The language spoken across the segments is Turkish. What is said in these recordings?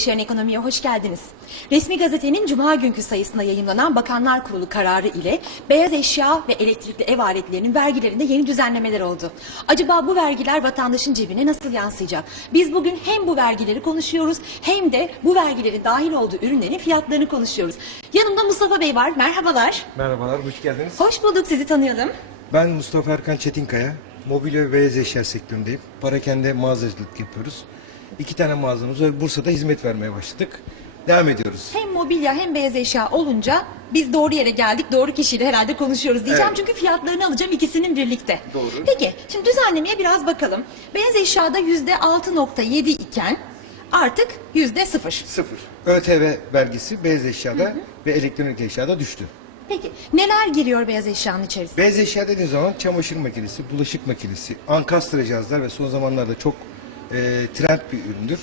Yaşayan Ekonomi'ye hoş geldiniz. Resmi gazetenin Cuma günkü sayısında yayınlanan Bakanlar Kurulu kararı ile beyaz eşya ve elektrikli ev aletlerinin vergilerinde yeni düzenlemeler oldu. Acaba bu vergiler vatandaşın cebine nasıl yansıyacak? Biz bugün hem bu vergileri konuşuyoruz hem de bu vergilerin dahil olduğu ürünlerin fiyatlarını konuşuyoruz. Yanımda Mustafa Bey var. Merhabalar. Merhabalar, hoş geldiniz. Hoş bulduk. Sizi tanıyalım. Ben Mustafa Erkan Çetinkaya. Mobilya ve beyaz eşya sektöründeyim. Parakende mağazacılık yapıyoruz. İki tane mağazamız ve Bursa'da hizmet vermeye başladık. Devam ediyoruz. Hem mobilya hem beyaz eşya olunca biz doğru yere geldik, doğru kişiyle herhalde konuşuyoruz diyeceğim. Evet. Çünkü fiyatlarını alacağım ikisinin birlikte. Doğru. Peki, şimdi düzenlemeye biraz bakalım. Beyaz eşyada yüzde 6.7 iken artık yüzde 0. Sıfır. ÖTV vergisi beyaz eşyada ve elektronik eşyada düştü. Peki, neler giriyor beyaz eşyanın içerisine? Beyaz eşya dediğiniz zaman çamaşır makinesi, bulaşık makinesi, ankastre cihazlar ve son zamanlarda çok e, trend bir üründür.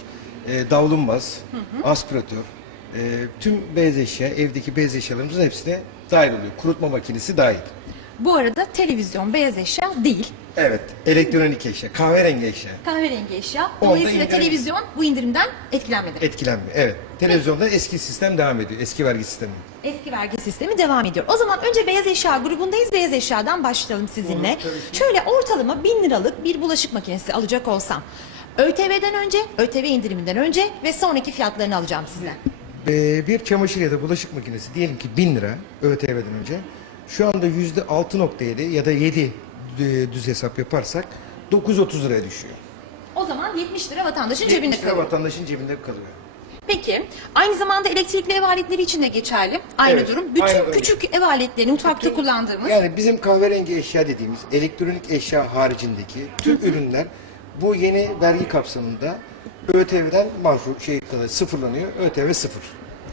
E, davlumbaz, aspiratör, e, tüm beyaz eşya, evdeki beyaz eşyalarımızın hepsine dahil oluyor. Kurutma makinesi dahil. Bu arada televizyon beyaz eşya değil. Evet, elektronik eşya, kahverengi eşya. Kahverengi eşya. Onda Dolayısıyla indirim- televizyon bu indirimden etkilenmedi. Etkilenmiyor. Evet. Televizyonda eski sistem devam ediyor. Eski vergi sistemi. Eski vergi sistemi devam ediyor. O zaman önce beyaz eşya grubundayız. Beyaz eşyadan başlayalım sizinle. Şöyle ortalama 1000 liralık bir bulaşık makinesi alacak olsam. ÖTV'den önce, ÖTV indiriminden önce ve sonraki fiyatlarını alacağım sizden. Ee, bir çamaşır ya da bulaşık makinesi diyelim ki 1000 lira ÖTV'den önce. Şu anda yüzde 6.7 ya da 7 dü- düz hesap yaparsak 930 liraya düşüyor. O zaman 70 lira vatandaşın 70 cebinde lira kalıyor. vatandaşın cebinde kalıyor. Peki aynı zamanda elektrikli ev aletleri için de geçerli. Aynı Evet, durum. Bütün aynı durum. küçük ev aletleri mutfakta kullandığımız Yani bizim kahverengi eşya dediğimiz elektronik eşya haricindeki tüm ürünler bu yeni vergi kapsamında ÖTV'den mahrum şey kadar sıfırlanıyor. ÖTV sıfır.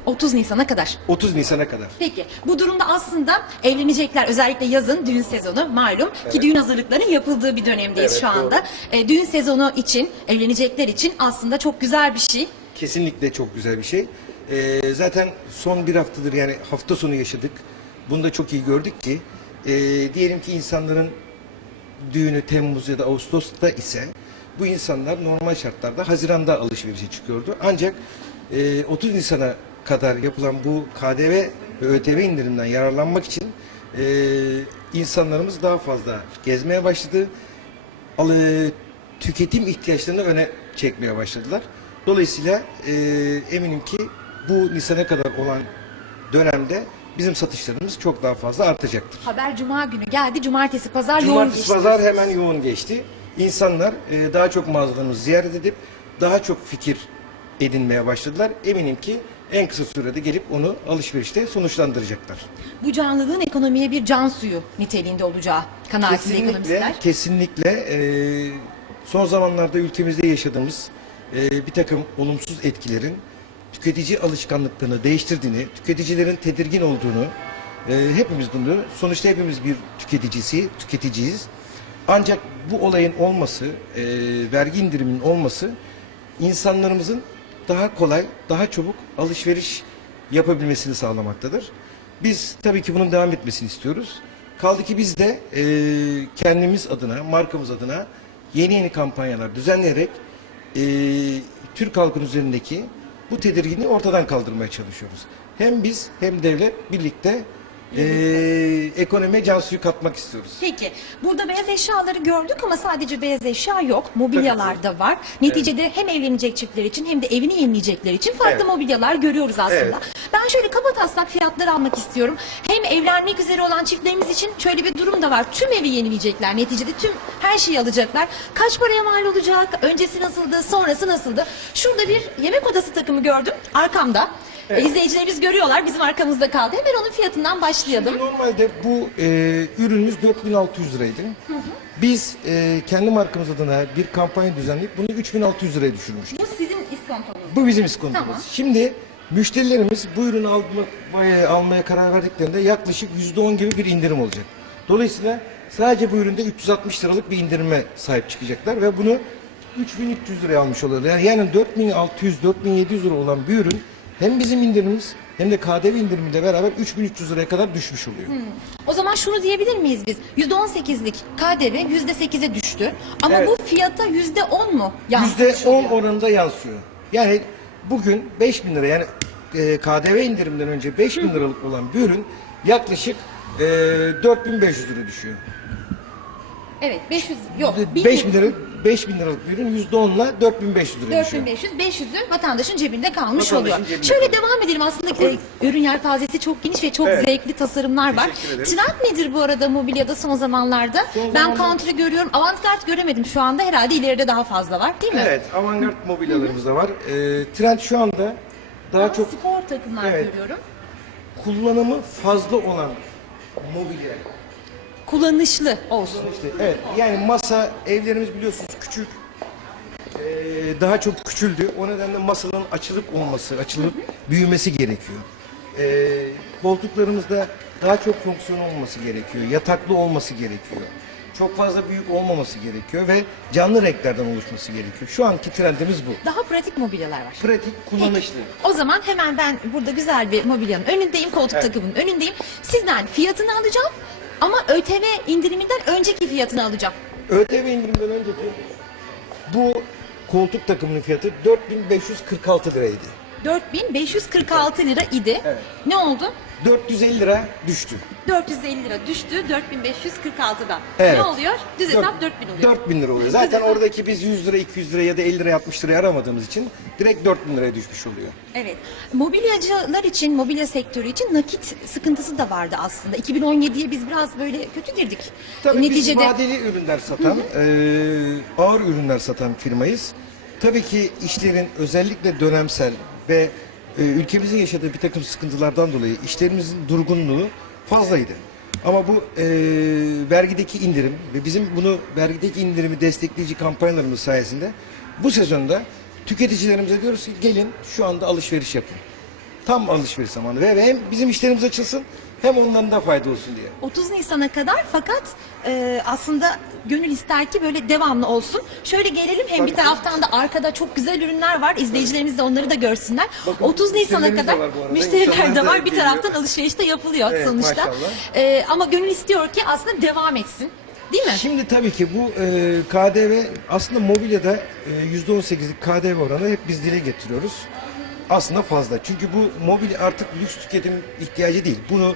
30 Nisan'a kadar. 30 Nisan'a kadar. Peki bu durumda aslında evlenecekler özellikle yazın düğün sezonu malum ki düğün hazırlıklarının yapıldığı bir dönemdeyiz Evet, şu anda. E, düğün sezonu için evlenecekler için aslında çok güzel bir şey. Kesinlikle çok güzel bir şey. Ee, zaten son bir haftadır yani hafta sonu yaşadık. Bunu da çok iyi gördük ki e, diyelim ki insanların düğünü Temmuz ya da Ağustos'ta ise bu insanlar normal şartlarda Haziran'da alışverişe çıkıyordu. Ancak e, 30 Nisan'a kadar yapılan bu KDV ve ÖTV indirimden yararlanmak için e, insanlarımız daha fazla gezmeye başladı. Alı, tüketim ihtiyaçlarını öne çekmeye başladılar. Dolayısıyla e, eminim ki bu Nisan'a kadar olan dönemde bizim satışlarımız çok daha fazla artacaktır. Haber cuma günü geldi. Cumartesi pazar yoğun Cumartesi geçti. pazar hemen yoğun geçti. İnsanlar e, daha çok mağazalarımızı ziyaret edip daha çok fikir edinmeye başladılar. Eminim ki en kısa sürede gelip onu alışverişte sonuçlandıracaklar. Bu canlılığın ekonomiye bir can suyu niteliğinde olacağı kanaatinde ekonomistler. kesinlikle e, son zamanlarda ülkemizde yaşadığımız e, bir takım olumsuz etkilerin tüketici alışkanlıklarını değiştirdiğini, tüketicilerin tedirgin olduğunu e, hepimiz bunu, sonuçta hepimiz bir tüketicisi, tüketiciyiz. Ancak bu olayın olması, e, vergi indiriminin olması insanlarımızın daha kolay, daha çabuk alışveriş yapabilmesini sağlamaktadır. Biz tabii ki bunun devam etmesini istiyoruz. Kaldı ki biz de e, kendimiz adına, markamız adına yeni yeni kampanyalar düzenleyerek e, Türk halkının üzerindeki bu tedirginliği ortadan kaldırmaya çalışıyoruz. Hem biz hem devlet birlikte e, ekonomiye can suyu katmak istiyoruz. Peki burada beyaz eşyaları gördük ama sadece beyaz eşya yok. Mobilyalar da var. Neticede hem evlenecek çiftler için hem de evini yenileyecekler için farklı Evet. mobilyalar görüyoruz aslında. Evet. Ben şöyle kaba taslak fiyatları almak istiyorum. Hem evlenmek üzere olan çiftlerimiz için şöyle bir durum da var. Tüm evi yenileyecekler. Neticede tüm her şeyi alacaklar. Kaç paraya mal olacak? Öncesi nasıldı? Sonrası nasıldı? Şurada bir yemek odası takımı gördüm. Arkamda. Evet. İzleyicilerimiz görüyorlar. Bizim arkamızda kaldı. Hemen onun fiyatından başlayalım. Normalde bu e, ürünümüz 4600 liraydı. Biz e, kendi markamız adına bir kampanya düzenleyip bunu 3600 liraya düşürmüştük. Bu sizin iskontonuz. Bu bizim iskontomuz. Tamam. Şimdi müşterilerimiz bu ürünü almaya, almaya karar verdiklerinde yaklaşık %10 gibi bir indirim olacak. Dolayısıyla sadece bu üründe 360 liralık bir indirime sahip çıkacaklar ve bunu 3300 liraya almış oluyorlar. Yani 4600-4700 lira olan bir ürün hem bizim indirimimiz hem de KDV indirimiyle beraber 3300 liraya kadar düşmüş oluyor. O zaman şunu diyebilir miyiz biz? %18'lik KDV %8'e düştü. Ama Evet. bu fiyata %10 mu yansımış %10 oluyor? oranında yansıyor. Yani bugün 5000 lira yani e, KDV indirimden önce 5000 liralık olan bir ürün yaklaşık e, 4500 lira düşüyor. Evet 500 yok. 5000 lira 5000 liralık bir ürün %10'la 4500 lira düşüyor. 4500, 500'ü vatandaşın cebinde kalmış Vatandaşın oluyor. cebinde Şöyle kalıyor. devam edelim aslında e, ürün yelpazesi çok geniş ve çok Evet. zevkli tasarımlar var. Teşekkür ederim. Trend nedir bu arada mobilyada son zamanlarda? Son ben zamanlar- country görüyorum. Avantgard göremedim şu anda. Herhalde ileride daha fazla var değil mi? Evet, avantgard mobilyalarımız da var. E, trend şu anda daha Daha çok spor takımlar Evet. görüyorum. kullanımı fazla olan mobilya. Kullanışlı olsun. İşte evet yani masa evlerimiz biliyorsunuz küçük. Ee, daha çok küçüldü. O nedenle masanın açılıp olması, açılıp büyümesi gerekiyor. Ee, koltuklarımızda daha çok fonksiyon olması gerekiyor. Yataklı olması gerekiyor. Çok fazla büyük olmaması gerekiyor ve canlı renklerden oluşması gerekiyor. Şu anki trendimiz bu. Daha pratik mobilyalar var. Pratik, kullanışlı. O zaman hemen ben burada güzel bir mobilyanın önündeyim, koltuk takımının önündeyim. Sizden fiyatını alacağım ama ÖTV indiriminden önceki fiyatını alacağım. ÖTV indirimden önceki bu koltuk takımının fiyatı 4546 liraydı. 4546 lira idi. Evet. Ne oldu? 450 lira düştü. 450 lira düştü 4546'dan. Evet. Ne oluyor? Düz hesap Dört- 4000 oluyor. 4000 lira oluyor. Zaten oradaki biz 100 lira, 200 lira ya da 50 lira, 60 liraya aramadığımız için direkt 4000 liraya düşmüş oluyor. Evet. Mobilyacılar için, mobilya sektörü için nakit sıkıntısı da vardı aslında. 2017'ye biz biraz böyle kötü girdik. Tabii Neticede biz vadeli ürünler satan, eee, ağır ürünler satan firmayız. Tabii ki işlerin özellikle dönemsel ve e, ülkemizin yaşadığı bir takım sıkıntılardan dolayı işlerimizin durgunluğu fazlaydı. Ama bu e, vergideki indirim ve bizim bunu vergideki indirimi destekleyici kampanyalarımız sayesinde bu sezonda tüketicilerimize diyoruz ki gelin şu anda alışveriş yapın. Tam alışveriş zamanı ve, ve hem bizim işlerimiz açılsın hem onların da fayda olsun diye. 30 Nisan'a kadar fakat e, aslında gönül ister ki böyle devamlı olsun. Şöyle gelelim hem bir taraftan da arkada çok güzel ürünler var. İzleyicilerimiz de onları da görsünler. Bakın, 30 Nisan'a müşterilerimiz de kadar var bu arada. müşteriler İnsanlar de da var. Bir geliyor. taraftan alışveriş de yapılıyor Evet, sonuçta. maşallah. E, ama gönül istiyor ki aslında devam etsin. Değil mi? Şimdi tabii ki bu e, KDV aslında mobilyada e, %18'lik KDV oranı hep biz dile getiriyoruz. Aslında fazla. Çünkü bu mobilya artık lüks tüketim ihtiyacı değil. Bunu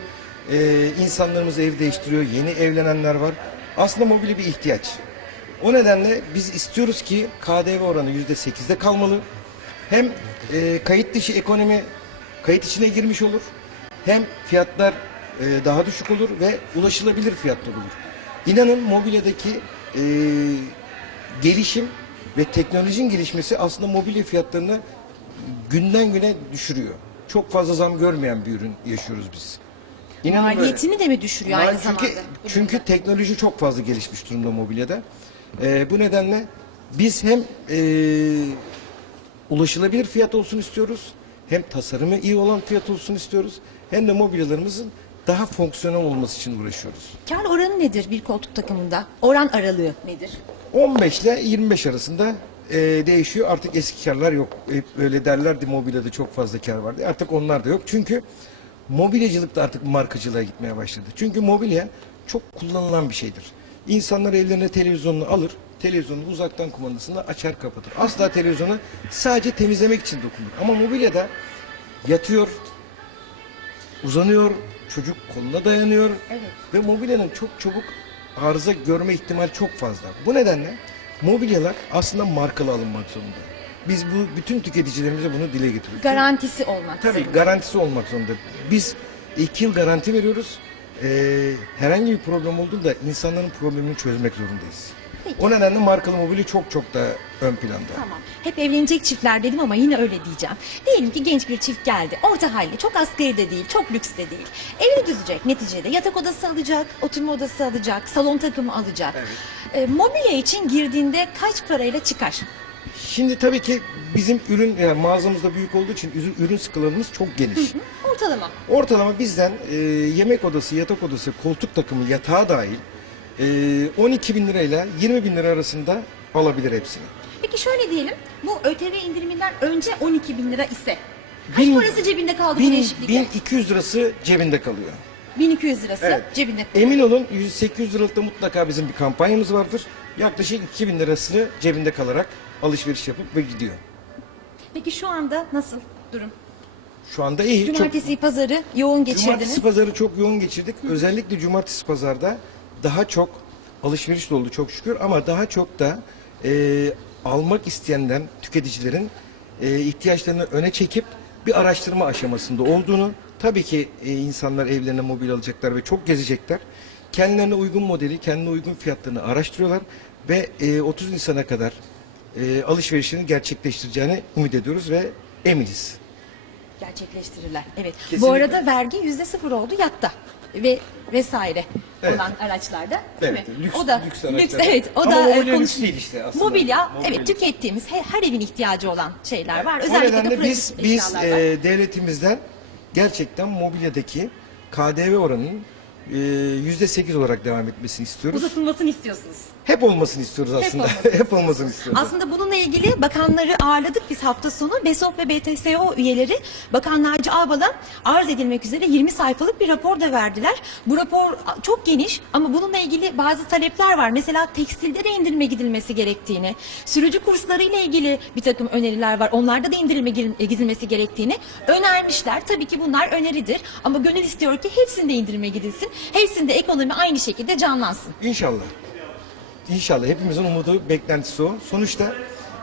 e, insanlarımız ev değiştiriyor. Yeni evlenenler var. Aslında mobilya bir ihtiyaç. O nedenle biz istiyoruz ki KDV oranı %8'de kalmalı. Hem e, kayıt dışı ekonomi kayıt içine girmiş olur. Hem fiyatlar e, daha düşük olur ve ulaşılabilir fiyatlar olur. İnanın mobilyadaki e, gelişim ve teknolojinin gelişmesi aslında mobilya fiyatlarını günden güne düşürüyor. Çok fazla zam görmeyen bir ürün yaşıyoruz biz. İnanın böyle. Maliyetini de mi düşürüyor aynı çünkü, zamanda? Çünkü teknoloji çok fazla gelişmiş durumda mobilyada. Ee, bu nedenle biz hem ee, ulaşılabilir fiyat olsun istiyoruz, hem tasarımı iyi olan fiyat olsun istiyoruz, hem de mobilyalarımızın daha fonksiyonel olması için uğraşıyoruz. Kar oranı nedir bir koltuk takımında? Oran aralığı nedir? 15 ile 25 arasında ee, değişiyor. Artık eski karlar yok. Hep öyle derlerdi mobilyada çok fazla kar vardı. Artık onlar da yok. Çünkü mobilyacılık da artık markacılığa gitmeye başladı. Çünkü mobilya çok kullanılan bir şeydir. İnsanlar evlerine televizyonunu alır, televizyonun uzaktan kumandasını açar kapatır. Asla televizyona sadece temizlemek için dokunur. Ama mobilyada yatıyor, uzanıyor, çocuk koluna dayanıyor Evet. ve mobilyanın çok çabuk arıza görme ihtimali çok fazla. Bu nedenle mobilyalar aslında markalı alınmak zorunda. Biz bu bütün tüketicilerimize bunu dile getiriyoruz. Garantisi olmak Tabii zorunda. garantisi olmak zorunda. Biz iki yıl garanti veriyoruz. Ee, herhangi bir problem olduğunda insanların problemini çözmek zorundayız. Peki. O nedenle markalı mobilya çok çok da ön planda. Tamam. Hep evlenecek çiftler dedim ama yine öyle diyeceğim. Diyelim ki genç bir çift geldi. Orta halli, çok asgari de değil, çok lüks de değil. Evini düzecek neticede. Yatak odası alacak, oturma odası alacak, salon takımı alacak. Ee, mobilya için girdiğinde kaç parayla çıkar? Şimdi tabii ki bizim ürün yani mağazamızda büyük olduğu için ürün, ürün skalamız çok geniş. Ortalama. Ortalama bizden e, yemek odası, yatak odası, koltuk takımı, yatağı dahil e, 12 bin lirayla 20 bin lira arasında alabilir hepsini. Peki şöyle diyelim. Bu ÖTV indiriminden önce 12 bin lira ise kaç Bin- parası cebinde kaldı bu Bin- değişiklikle? 1200 lirası cebinde kalıyor. 1200 lirası Evet. cebinde kalıyor. Emin olun 800 liralıkta mutlaka bizim bir kampanyamız vardır. Yaklaşık 2000 lirasını cebinde kalarak alışveriş yapıp ve gidiyor. Peki şu anda nasıl durum? Şu anda iyi. çok- Cumartesi pazarı yoğun geçirdiniz. Cumartesi pazarı çok yoğun geçirdik. Özellikle cumartesi pazarda daha çok alışveriş de oldu çok şükür ama daha çok da e, almak isteyenler, tüketicilerin e, ihtiyaçlarını öne çekip bir araştırma aşamasında olduğunu tabii ki e, insanlar evlerine mobil alacaklar ve çok gezecekler. Kendilerine uygun modeli, kendine uygun fiyatlarını araştırıyorlar ve e, 30 Nisan'a kadar e, alışverişini gerçekleştireceğini umut ediyoruz ve eminiz. Gerçekleştirirler. Evet. Bu Kesinlikle. arada vergi yüzde sıfır oldu yatta ve vesaire Evet. olan araçlarda. Evet, mi? lüks- o da lüks araçlar. evet. O Ama da mobilya e, lüks konuş- değil işte aslında. Mobilya, Mobilya. evet tükettiğimiz he- her evin ihtiyacı olan şeyler var. O Özellikle de nedenle pratik biz biz eşyalar var. e, devletimizden gerçekten mobilyadaki KDV oranının yüzde sekiz olarak devam etmesini istiyoruz. uzatılmasını istiyorsunuz. Hep olmasını istiyoruz aslında. olmasını Hep olmasını istiyoruz. Aslında bununla ilgili bakanları ağırladık biz hafta sonu. BESOP ve BTSO üyeleri Bakan Naci Ağbal'a arz edilmek üzere 20 sayfalık bir rapor da verdiler. Bu rapor çok geniş ama bununla ilgili bazı talepler var. Mesela tekstilde de indirime gidilmesi gerektiğini, sürücü kursları ile ilgili bir takım öneriler var. Onlarda da indirime gidilmesi gerektiğini önermişler. Tabii ki bunlar öneridir ama gönül istiyor ki hepsinde indirime gidilsin. Hepsinde ekonomi aynı şekilde canlansın. İnşallah. İnşallah hepimizin umudu, beklentisi o. Sonuçta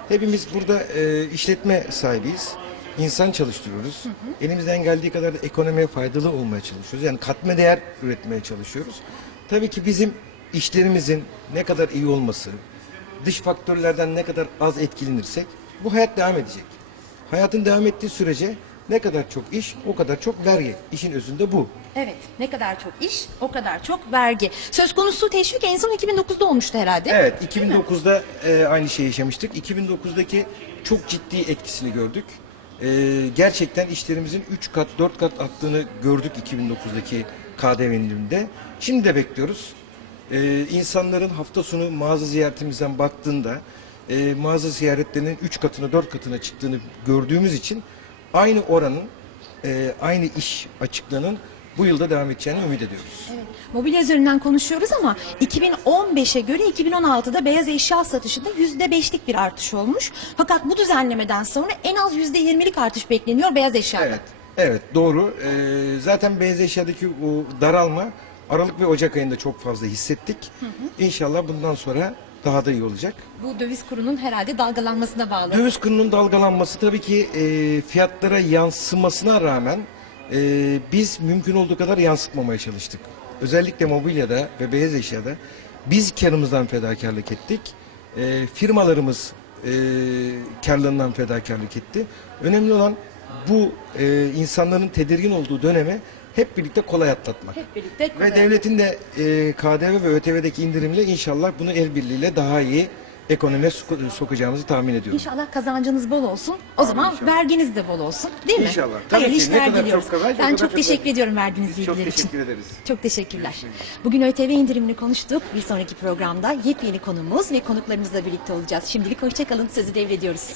hepimiz burada e, işletme sahibiyiz. İnsan çalıştırıyoruz. Elimizden geldiği kadar da ekonomiye faydalı olmaya çalışıyoruz. Yani katma değer üretmeye çalışıyoruz. Tabii ki bizim işlerimizin ne kadar iyi olması, dış faktörlerden ne kadar az etkilenirsek bu hayat devam edecek. Hayatın devam ettiği sürece ne kadar çok iş, o kadar çok vergi. İşin özünde bu. Evet, ne kadar çok iş, o kadar çok vergi. Söz konusu teşvik en son 2009'da olmuştu herhalde. Evet, 2009'da e, aynı şeyi yaşamıştık. 2009'daki çok ciddi etkisini gördük. E, gerçekten işlerimizin 3 kat, 4 kat arttığını gördük 2009'daki KDV indiriminde. Şimdi de bekliyoruz. E, insanların hafta sonu mağaza ziyaretimizden baktığında e, mağaza ziyaretlerinin 3 katına, 4 katına çıktığını gördüğümüz için aynı oranın, e, aynı iş açıklığının bu yılda devam edeceğini ümit ediyoruz. Evet, Mobilya üzerinden konuşuyoruz ama 2015'e göre 2016'da beyaz eşya satışında %5'lik bir artış olmuş. Fakat bu düzenlemeden sonra en az %20'lik artış bekleniyor beyaz eşyada. Evet, evet doğru. Ee, zaten beyaz eşyadaki o daralma Aralık ve Ocak ayında çok fazla hissettik. İnşallah bundan sonra daha da iyi olacak. Bu döviz kurunun herhalde dalgalanmasına bağlı. Döviz kurunun dalgalanması tabii ki e, fiyatlara yansımasına rağmen e, biz mümkün olduğu kadar yansıtmamaya çalıştık. Özellikle mobilyada ve beyaz eşyada biz karımızdan fedakarlık ettik. E, firmalarımız e, karlarından fedakarlık etti. Önemli olan bu e, insanların tedirgin olduğu döneme hep birlikte kolay atlatmak. Hep birlikte Ve kolay. devletin de e, KDV ve ÖTV'deki indirimle inşallah bunu el birliğiyle daha iyi ekonomiye sok- sokacağımızı tahmin ediyorum. İnşallah kazancınız bol olsun. O zaman inşallah. verginiz de bol olsun. Değil mi? İnşallah. Tabii Hayırlı ki. İşler çok diliyoruz. ben çok çok teşekkür ediyorum verdiğiniz çok bilgiler için. teşekkür ederiz. Çok teşekkürler. Bugün ÖTV indirimini konuştuk. Bir sonraki programda yepyeni konumuz ve konuklarımızla birlikte olacağız. Şimdilik hoşçakalın. Sözü devrediyoruz.